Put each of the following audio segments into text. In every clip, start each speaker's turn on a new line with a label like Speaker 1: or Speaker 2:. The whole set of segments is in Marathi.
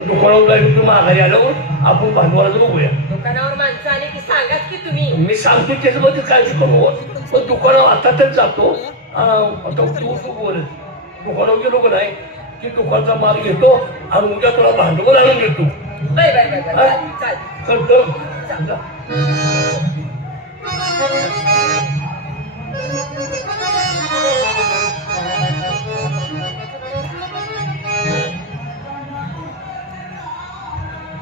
Speaker 1: दुकानावर तू माघारी आल्यावर आपण भांडवलाचं बघूया.
Speaker 2: दुकानावर माणसं आली की सांगाच की तुम्ही.
Speaker 1: मी सांगतो त्याच्यामध्ये काळजी करू नको. पण दुकानावर आता तर जातो. तू तू बोल. दुकानावर गेलो का नाही? की दुकानचा माल घेतो आणि उद्या तुला भांडवल आणून देतो.
Speaker 2: बाय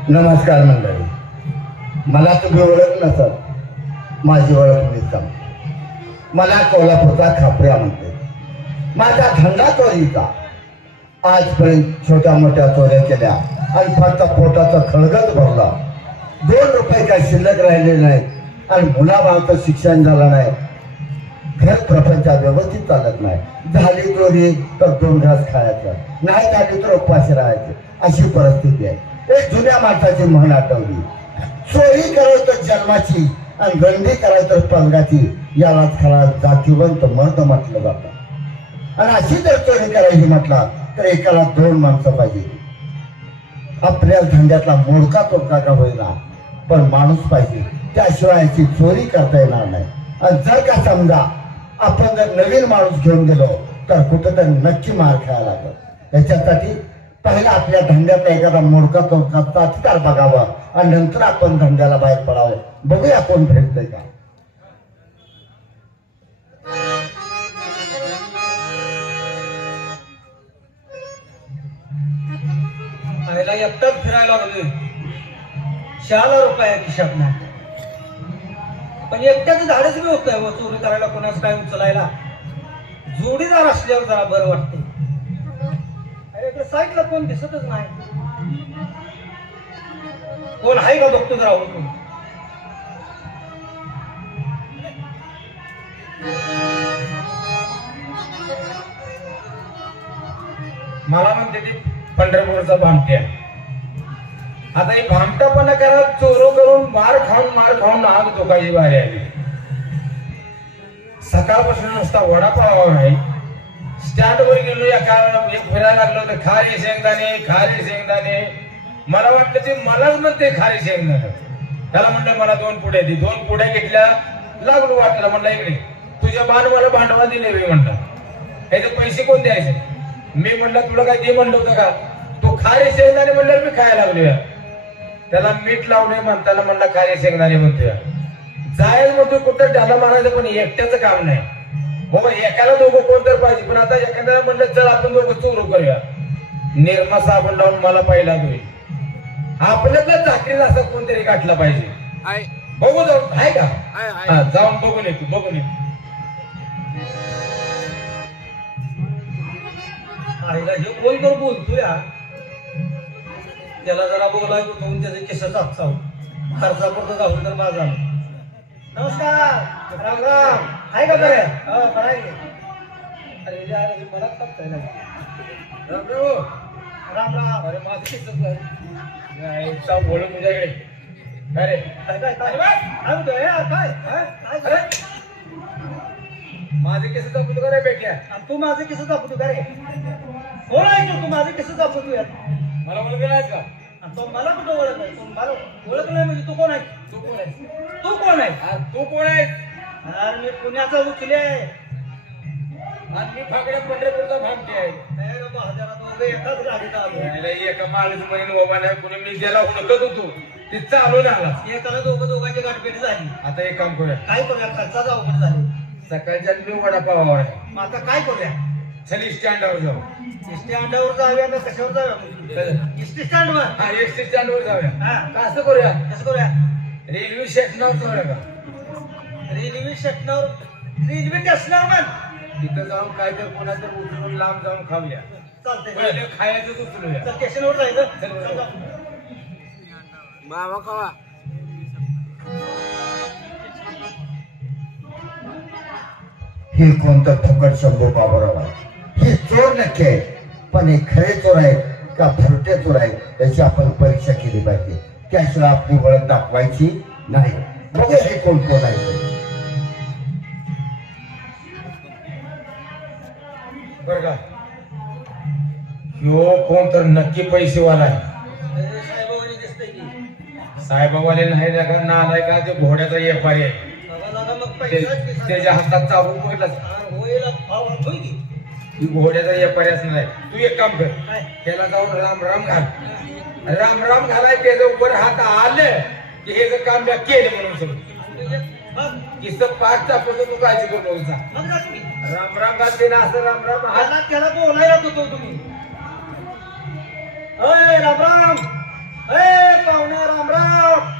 Speaker 3: नमस्कार मंडळी. मला तुम्ही ओळख नसत माझी ओळख मी सांग मला कोल्हापूरचा खापऱ्या म्हणते माझा धंदा चोरीचा आजपर्यंत छोट्या मोठ्या चोऱ्या केल्या आणि फक्त पोटाचा खळगत भरला. दोन रुपये काय शिल्लक राहिले नाही आणि मुलाबाळाचं शिक्षण झालं नाही. घर प्रपंचा व्यवस्थित चालत नाही. झाली चोरी तर दोन घास खायचं. नाही झाली तर उपाशी राहायचे. अशी परिस्थिती आहे. एक जुन्या माणसाची म्हण आठवली. चोरी करायचं तर जन्माची आणि गंडी करायचं तर पंगाची यालाच खरा जातीवंत मर्द म्हटलं जातं. आणि अशी जर चोरी करायची म्हटला तर एकाला दोन माणसं पाहिजे. आपल्या धंद्यातला मोडका तोडका का होईना पण माणूस पाहिजे. त्याशिवाय याची चोरी करता येणार नाही. आणि जर का समजा आपण जर नवीन माणूस घेऊन गेलो तर कुठंतरी नक्की मार खायला लागत त्याच्यासाठी पहिला आपल्या धंद्यातला एखादा मोडका तोडका अधिकार बघावा आणि नंतर आपण धंद्याला बाहेर पडावे. बघूया कोण भेटतंय का?
Speaker 4: आईला एकटाच फिरायला लागलोय. शहाला रुपये खिशात नाही पण एकट्याच धाडच बी होत चोरी करायला कोणाच काय उचलायला? जोडीदार असल्यावर जरा बरं वाटतं इकडे साईडला कोण दिसतच नाही. कोण आहे का बघतो जरा उठून मला म्हणते ती पंढरपूरचा भामट्या. आता ही भामटापणा करा चोरो करून मार खाऊन मार खाऊन आग धोकाची बाहेर आली. सकाळपासून नुसता वडापाव आहे. स्टँड वर गेलो या कारण फिरायला लागलो तर खारे शेंगदाणे खारे शेंगदाणे. मला वाटलं ते मलाच म्हणते खारी शेंगदाणे. त्याला म्हणलं मला दोन पुढे दे. दोन पुढे घेतल्या लागलो वाटलं म्हणलं इकडे तुझ्या बाण मला भांडवल दिले मी म्हणलं. याचे पैसे कोण द्यायचे? मी म्हणलं तुला काय दे म्हणलं होतं का? तू खारी शेंगदाणे म्हणलं मी खायला लागलोय त्याला मीठ लावणे म्हणताना म्हणला खारे शेंगदाणे म्हणतोय. जायला म्हणतो कुठं? त्याला म्हणायचं पण एकट्याचं काम नाही. बाबा एकाला दोघं कोण तर पाहिजे. पण आता एखाद्याला म्हणलं चल आपण दोघं चोरू करूया. निर्मा साबण लावून मला पहिला होईल आपल्याला झाकरीला असं कोणतरी गाठला पाहिजे. बघू जाऊन आहे का? हा, जाऊन बघून येतो बघून येतो. आईला हे कोण तर बोलतो या त्याला जरा बोलायला होऊन त्याचे केस चापचाव खर्चापुरतं जाऊन तर माझा. नमस्कार राम राम. आहे का बरं हो बरं आहे. की? अरे हे मला राम राम. राम राम. अरे माझं केस नाही अरे काय काय काय काय? माझे केस दाखवतो का रे बेट्या? आणि तू माझे केस दाखवतो का रे? कोण आहे तू? माझे केस दाखवतो यार मला ओळख नाही का? आणि तो मला कुठं ओळख आहे तू मला ओळख नाही म्हणजे तू कोण आहे? तू कोण आहे तू कोण आहे? तू कोण आहे अरे मी पुण्याचा उचले आहे. आणि मी फाकड्या पंढरपूरचा आहे. नाही रे बा, जरा दोघं एकाच गाडीत आलो. एका माणूस म्हणून बाबा नाही कोणी मी ज्याला हुडकत होतो. ते चालून आला. एकाला दोघं दोघांची गाठभेट झाली. आता एक काम करूया. काय करूया? खर्चाचा अवघड झाले. सकाळच्या मी वडापावावर आहे. मग आता काय करूया? चल स्टँडवर जाऊ. स्टँडवर जाऊया ना कशावर जाऊया? एसटी स्टँडवर. हा एसटी स्टँडवर जाऊया. हा. कसं करूया? कसं करूया? रेल्वे स्टेशनवर जाऊया का? रेल्वे स्टेशनवर रेल्वे स्टेशनवर मग तिथं जाऊन काय तर कोणा तर उतरून लांब जाऊन खाऊया. चालतंय. खायचं स्टेशनवर जायचं.
Speaker 5: बाबा खावा
Speaker 3: हे कोणतं फुकट शंभू बाबराव आहे? हे चोर नक्की आहे पण हे खरे चोर आहे का फुरटे चोर आहे याची आपण परीक्षा केली पाहिजे. त्याशिवाय आपली ओळख दाखवायची नाही. बघूया हे कोण कोण आहे. ते.
Speaker 4: बर का? ह्यो कोण तर नक्की पैसेवाला आहे.
Speaker 6: की
Speaker 4: साहेबावाले नाही का नालाय का ते घोड्याचा व्यापारी आहे. ते- त्याच्या हातात चाबूक बघितला
Speaker 6: हा,
Speaker 4: घोड्याचा व्यापारी असणार आहे. तू एक काम कर. त्याला जाऊन राम राम घाल. राम राम घालाय त्याचं वर हात आलं की हे जर काम मी केलं म्हणून सगळं किस्स पाठ चापतो तू काळजी करू नको जा. राम राम घालते ना असं राम राम. हा
Speaker 6: त्याला त्याला बोलायला होतो तुम्ही. अय राम राम. अय पाहुणे राम राम.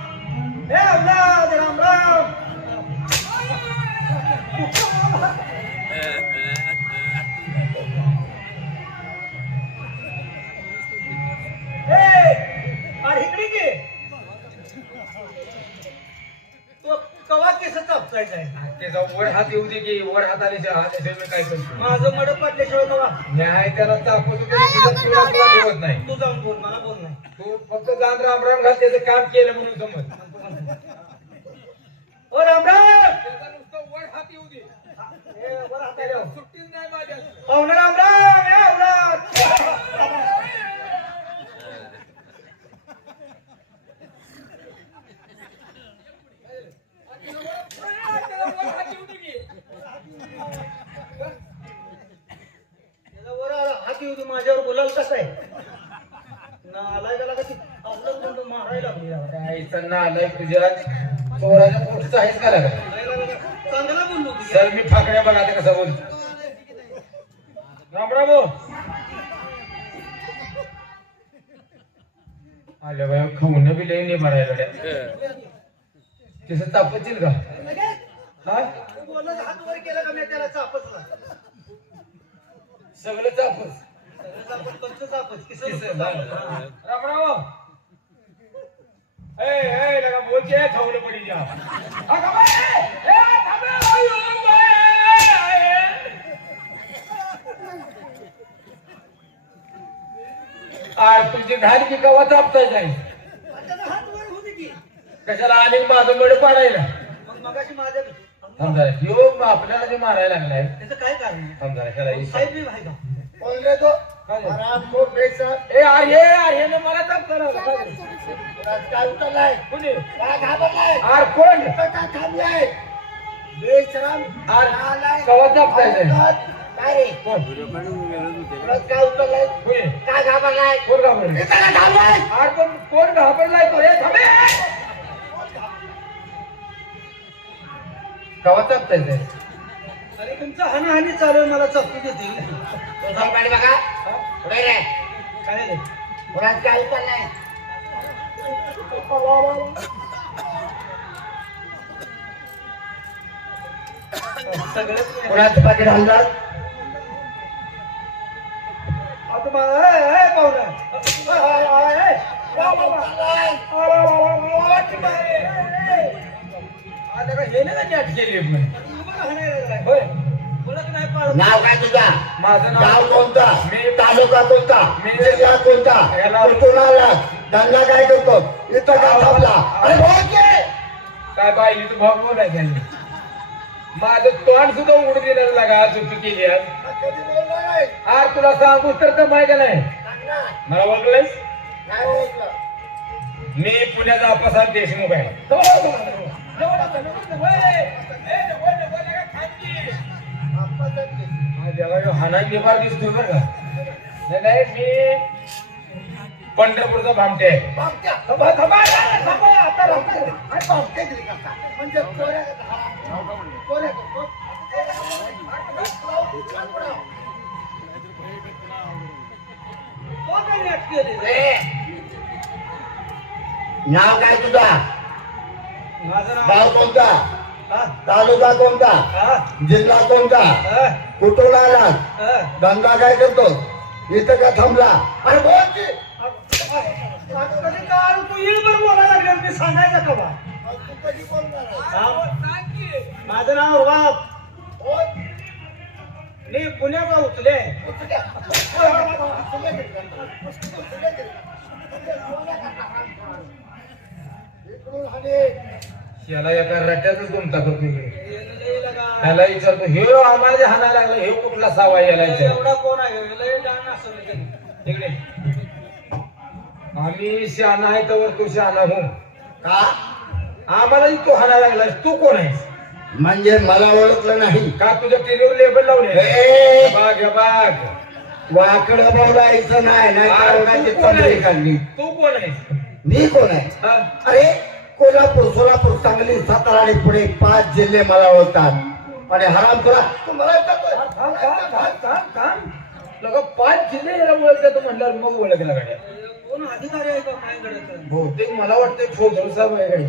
Speaker 6: ए औलाद राम राम. की
Speaker 4: वर हात आले आल्याशिवाय मी काय करतो?
Speaker 6: माझं मड पडल्याशिवाय
Speaker 4: न्याय त्याला ठेवत नाही.
Speaker 6: तू जाऊन बोल मला बोल नाही.
Speaker 4: तू फक्त जाण राम राम घाल त्याचं काम केलं म्हणून समज.
Speaker 6: ओ राम राम!
Speaker 4: त्याचा नुसतं वर हात येऊ दे.
Speaker 6: ए, वर हात.
Speaker 4: सुट्टीच नाही माझ्या
Speaker 6: पाहुणे राम राम ए अवलाद त्याला वर आला, हात येऊ दे माझ्यावर बोलायला कसं आहे नालाय त्याला कशी अवलंब म्हणून मारायला लागली याला.
Speaker 4: आईचा नालाय तुझ्या चोराच्या पोटचा आहेच का लागा
Speaker 6: मारायला लागला. चांगला बोललो तू.
Speaker 4: सर मी फाकड्या बघा आता कसा बोल राम राम हो. आल्या बाया खाऊन बी लई नाही मारायला तसं तापतील का? हा?
Speaker 6: तू
Speaker 4: सगळं तापच
Speaker 6: सगळं तुमचं
Speaker 4: बोलचे खाऊन पडी जा. तुझी घाल की कवा चापताय नाही
Speaker 6: त्याचा हात वर होऊ दे की.
Speaker 4: कशाला आणि माझं मड पाडायला?
Speaker 6: मग मगाशी माझ्या
Speaker 4: जरा ह्यो आपल्याला जे मारायला लागलाय.
Speaker 6: त्याचं काय कारण. साहेब बी आहे
Speaker 4: ए आर्य आर्यनं मला चापता लावला. काय
Speaker 3: उतरलाय
Speaker 4: कोणी?
Speaker 3: काय घाबरलाय.
Speaker 4: आर कोण?
Speaker 3: काय थांबलाय बेशरम
Speaker 4: आर
Speaker 3: आलाय.
Speaker 4: कवा चापताय
Speaker 3: काय रे.
Speaker 4: कोण?
Speaker 3: काय उतरलाय
Speaker 4: कोणी?
Speaker 3: काय घाबरलाय?
Speaker 4: कोण घाबरलं
Speaker 3: इथं काय थांबलाय
Speaker 4: आर पण कोण घाबरलाय तो? रे थांबे कवा चापताय ते
Speaker 6: अरे तुमचा हानी चालू आहे मला चपू देतील
Speaker 3: तुझं पाणी बघा पुढे रे
Speaker 6: काय रे
Speaker 3: कुणाचं काय
Speaker 6: ए, ए, ए.
Speaker 4: आता काय हे नाही का होय
Speaker 6: पाळत.
Speaker 3: नाव काय तुझा?
Speaker 4: माझं
Speaker 3: गाव कोणता?
Speaker 4: मी-
Speaker 3: तालुका कोणता?
Speaker 4: मी-
Speaker 3: जिल्हा कोणता?
Speaker 4: याला-
Speaker 3: कोणाला धंदा काय करतो? इथं का थांबला? अरे बोल की.
Speaker 4: काय पाहिजे तू भाऊ बोलायचं आहे. माझं तोंड सुद्धा उड दिलेलं लागा चुकी केली आज.
Speaker 3: कधी बोलला नाही
Speaker 4: आज तुला सांगू तर तर माहिती नाही. मला ओळखलंयस?
Speaker 3: काय ओळखलं.
Speaker 4: मी पुण्याचा अप्पासाहेब देशमुख आहे. हाना बिमार दिसतोय बरं का? नाही, नाही मी पंढरपूरचा भामटे.
Speaker 3: नाव काय तुझा?
Speaker 6: माझं नाव
Speaker 3: कोणता? तालुका कोणता जिल्हा कोणता कुठून आला. धंदा काय करतो इथं का थांबला अरे बोल की.
Speaker 6: आता कधी काल तू येळभर बोलायला लागला मी सांगायचं का बा
Speaker 3: तू कधी बोलणार आहे?
Speaker 6: माझं नाव
Speaker 3: बोल.
Speaker 6: मी पुण्याचा उचले.
Speaker 3: इकडून.
Speaker 4: याला एका रट्यातच गुंता करतो इकडे त्याला विचारतो हे आम्हाला जे हाणायला लागला हे कुठला सावा याला विचार
Speaker 6: कोण आहे?
Speaker 4: आम्ही शहाणा आहे तर तू शहाणा हो.
Speaker 3: का?
Speaker 4: आम्हाला तू हाना लागलास तू कोण आहेस?
Speaker 3: म्हणजे मला ओळखलं नाही.
Speaker 4: का तुझ्या टीव्हीवर लेबल लावले
Speaker 3: ए!
Speaker 4: बाग बाग
Speaker 3: वाकडं बोलायचं नाही
Speaker 4: तू कोण आहेस?
Speaker 3: काढली.
Speaker 4: तू कोण आहेस?
Speaker 3: मी कोण आहे?
Speaker 4: हा?
Speaker 3: अरे कोल्हापूर सोलापूर सांगली सातारा आणि पुणे पाच जिल्हे मला ओळखतात. आणि हराम तू मला
Speaker 4: पाच जिल्हे याला ओळखतात म्हटल्यावर मग ओळखला गाड्या.
Speaker 6: कोण अधिकारी आहे का माझ्याकडे
Speaker 4: बहुतेक मला वाटतं फौजदार साहेब आहे गाडी.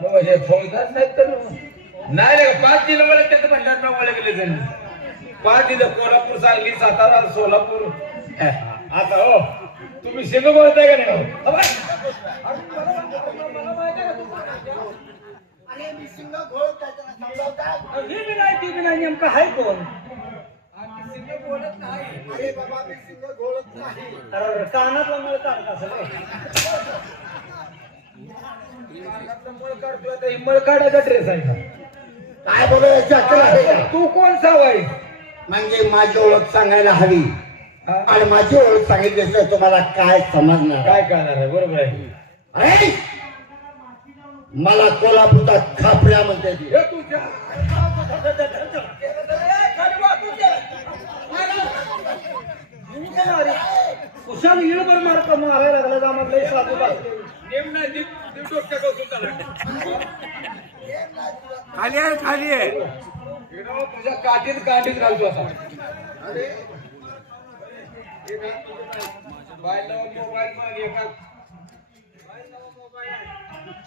Speaker 4: मग म्हणजे फौजदार साहेब तर नाही रे पाच जिल्हे ओळखतात म्हटल्यावर मग ओळखले जाईल. पाच जिल्हे कोल्हापूर सांगली सातारा सोलापूर. हे, आता हो. तुम्ही सिंग बोलताय का नाही? हो?
Speaker 6: बी नाही ती बी नाही नेमकं आहे कोण?
Speaker 3: अरे
Speaker 6: कानातला सगळं
Speaker 4: ड्रेस आहे का?
Speaker 3: काय बोलायची अक्कल आहे का?
Speaker 4: तू कोण सावाय
Speaker 3: म्हणजे माझी ओळख सांगायला हवी. आणि माझी ओळख सांगितल्याशिवाय तुम्हाला काय समजणार?
Speaker 4: काय करणार आहे? बरोबर आहे.
Speaker 3: अरे! मला कोल्हापूरचा खापऱ्या म्हणते ती.
Speaker 4: हे तुझ्या
Speaker 6: कुशाल येळभर मार्क मारायला लागला जा म्हटलं साधू.
Speaker 1: खाली आहे खाली आहे.
Speaker 4: तुझ्या काठीत काठीत घालतो आता.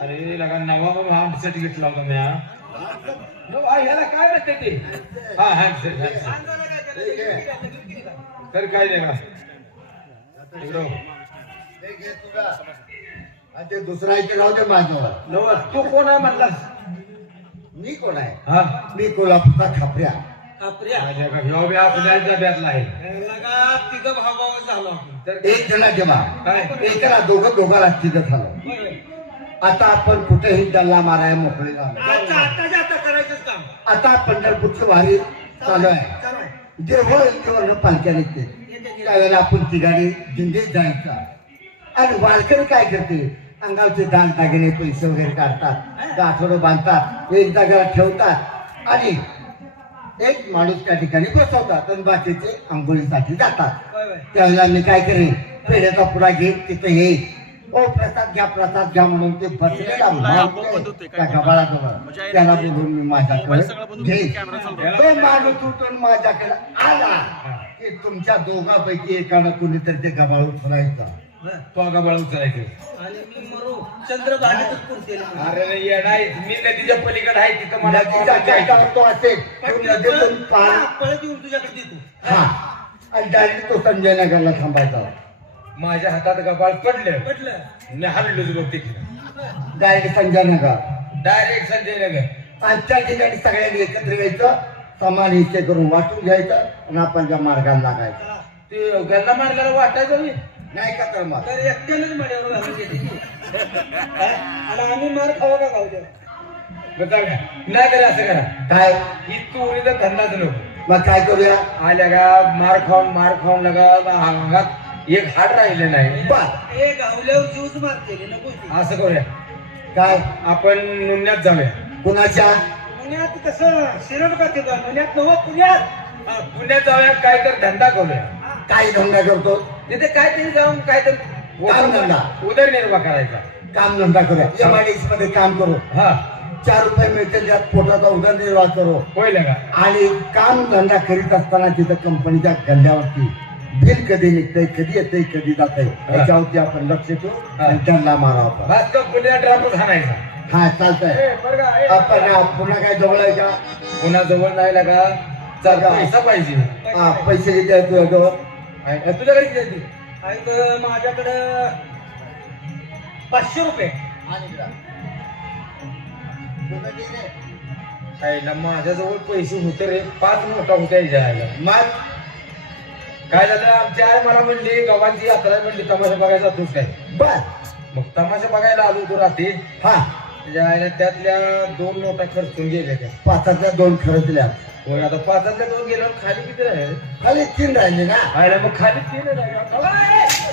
Speaker 4: अरे लगा नवा बाबा हँडसेट घेतला होता मी हा. हो, हा, ह्याला काय म्हणते ते? हा हँडसेट हँडसेट तर काय हो.
Speaker 3: ते घे तुला. आणि ते दुसरा इथे राहू दे माझ्यावर.
Speaker 4: नवा. तू कोण आहे म्हणलास
Speaker 3: मी कोण आहे?
Speaker 4: हा।
Speaker 3: मी कोल्हापूरचा खापऱ्या.
Speaker 4: माझ्या का ह्यो बी आपल्या डब्यातला आहे.
Speaker 6: लगा तिघं भाव झालो आपण.
Speaker 4: तर
Speaker 3: एक जण जेव्हा
Speaker 4: काय?
Speaker 3: एकाला दोघं दोघाला तिथं झालं. आता आपण कुठेही डल्ला माराय मोकळे झालो.
Speaker 6: आता आताच्या आता करायचंच काम.
Speaker 3: आता पंढरपूरची वारी चालू आहे.
Speaker 6: चालू आहे.
Speaker 3: जे होईल तेव्हा पालख्या निघते त्यावेळेला आपण तिघांनी दिंडीत जायचा. आणि वारकरी काय करते? अंगावचे दान दागिने पैसे वगैरे काढतात. गाठोडं बांधतात. एक जागेला ठेवतात. आणि एक माणूस त्या ठिकाणी बसवतात आणि बाकीचे आंघोळीसाठी जातात. त्यावेळेला मी काय करेन? पेढ्याचा पुडा घेईन तिथे येईल ओ प्रसाद घ्या प्रसाद घ्या म्हणून ते बसलेला त्या गबाळाजवळ. त्याला बोलून मी माझ्याकडे घेईन. तो माणूस उठून माझ्याकडे आला की तुमच्या दोघांपैकी एकानं कुणीतरी ते गबाळ उचलायचं
Speaker 6: हं.
Speaker 4: तो गबाळ उचलायचं.
Speaker 6: आणि मी मरू. चंद्र भांडीतच पुरतेल
Speaker 4: अरे नाही मी नदीच्या पलीकडे आहे तिथं मला
Speaker 3: नदीच्या काठावर तो असेल तो नदीतून पार
Speaker 6: पळत येऊन तुझ्याकडे देतो.
Speaker 3: हा. आणि डायरेक्ट तो संजय नगरला थांबायचा.
Speaker 4: माझ्या हातात गबाळ पडलं.
Speaker 6: म्हटलं
Speaker 4: मी हल्लोच बघ तिथे
Speaker 3: डायरेक्ट संजय नगर.
Speaker 4: डायरेक्ट संजय नगर.
Speaker 3: आणि त्या ठिकाणी सगळ्यांनी एकत्र यायचं समान हिस्से करून वाटून घ्यायचं आणि आपण त्या मार्गाला लागायचं.
Speaker 4: ते गल्ला मारल्याला वाटायचं मी
Speaker 3: नाही का तर मग?
Speaker 6: तर एकट्यानेच मड्यावर घालून देते ती. काय? आणि आम्ही मार खावा का खाऊ द्या?
Speaker 4: बघा का? नाही तर असं करा.
Speaker 3: काय?
Speaker 4: ही चोरीचा धंदाच नको.
Speaker 3: मग काय करूया?
Speaker 4: आल्या का मार खाऊन मार खाऊन लगा अंगात एक हाड राहिलं नाही.
Speaker 3: बर
Speaker 6: ए गावल्यावर जीवच मार केली नको ती.
Speaker 4: असं करूया.
Speaker 3: काय?
Speaker 4: आपण नुन्यात जाऊया.
Speaker 3: कुणाच्या?
Speaker 6: पुण्यात कसं? शिरड का ते पुण्यात नव पुण्यात.
Speaker 4: हा, पुण्यात जाऊया काय तर धंदा करूया.
Speaker 3: काय धंदा करतो?
Speaker 4: तिथे काय तरी जाऊन काय तर
Speaker 3: काम धंदा.
Speaker 4: उदरनिर्वाह करायचा.
Speaker 3: काम धंदा करूया. एमआयडीसी मध्ये काम करू.
Speaker 4: हा.
Speaker 3: चार रुपये मिळतील त्यात पोटाचा उदरनिर्वाह करू.
Speaker 4: होईल का?
Speaker 3: आणि काम धंदा करीत असताना तिथं कंपनीच्या गल्ल्यावरती बिल कधी निघतंय कधी येतंय कधी जातंय याच्यावरती आपण लक्ष ठेवू आणि त्यांना मारावं
Speaker 4: भात पुण्या ड्रामच हाणायचा.
Speaker 3: हा चालतंय.
Speaker 4: ए, बरं का? ए,
Speaker 3: आपण पुन्हा काय जवळ आहे का?
Speaker 4: पुन्हा जवळ नाही लागा. चार पैसा पाहिजे.
Speaker 3: हा पैसे किती आहे तुझ्याजवळ.
Speaker 4: आहे, तुझ्याकडे किती आहे ती?
Speaker 6: आहे तर माझ्याकडं पाचशे रुपये.
Speaker 4: आहे ना माझ्याजवळ पैसे होते रे. पाच मोठा होत्या जायला
Speaker 3: मग
Speaker 4: काय झालं? आमची आई मला म्हणली गावांची यात्रा म्हणली तमाशा बघायला जातोस काय?
Speaker 3: बर.
Speaker 4: मग तमाशा बघायला आलो होतो रात्री.
Speaker 3: हा.
Speaker 4: त्याच्या आईला त्यातल्या दोन नोटा खर्चून गेल्या त्या.
Speaker 3: पाचातल्या दोन खरं दिल्या.
Speaker 4: होय आता पाचातल्या दोन गेल्यावर खाली किती राहिले?
Speaker 3: खाली तीन राहिले ना?
Speaker 4: आयला मग खाली तीन राहिले.